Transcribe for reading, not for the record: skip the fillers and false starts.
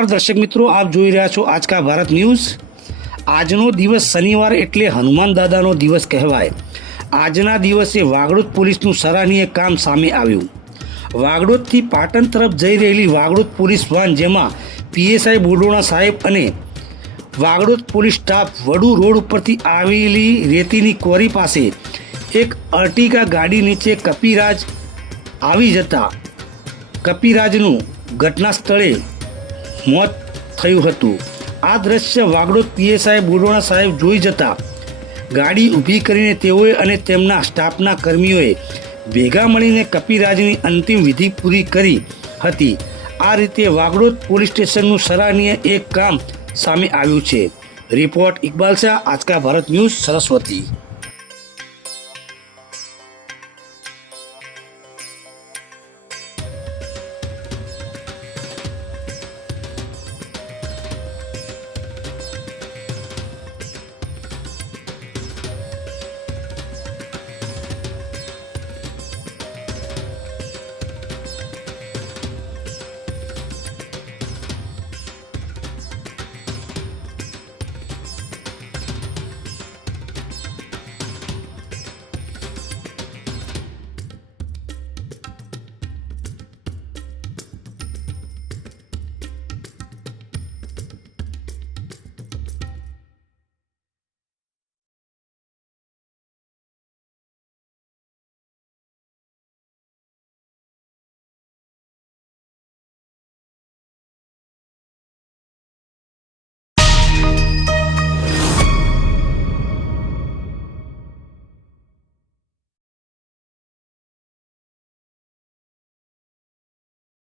નમસ્કાર દર્શક મિત્રો, આપ જોઈ રહ્યા છો આજકા ભારત ન્યૂઝ। આજનો દિવસ શનિવાર એટલે હનુમાન દાદાનો દિવસ કહેવાય। આજના દિવસે વાગડોદ પોલીસનું સરાહનીય કામ સામે આવ્યું। વાગડોદથી પાટણ તરફ જઈ રહેલી વાગડોદ પોલીસ વાન, જેમાં પીએસઆઈ બોડોણા સાહેબ અને વાગડોદ પોલીસ સ્ટાફ વડુ રોડ ઉપરથી આવેલી રેતીની ક્વોરી પાસે એક અર્ટિગા ગાડી નીચે કપિરાજ આવી જતા કપિરાજનું ઘટના સ્થળે મોત થયું હતું। આ દ્રશ્ય વાગડોદ પીએસઆઈ બોડોણા સાહેબ જોઈ જતા ગાડી ઊભી કરીને તેઓએ અને તેમના સ્ટાફના કર્મીઓએ ભેગા મળીને કપિરાજની અંતિમ વિધિ પૂરી કરી હતી। આ રીતે વાગડોદ પોલીસ સ્ટેશનનું સરાહનીય એક કામ સામે આવ્યું છે। Report Iqbal Shah, Aajka Bharat news, Saraswati.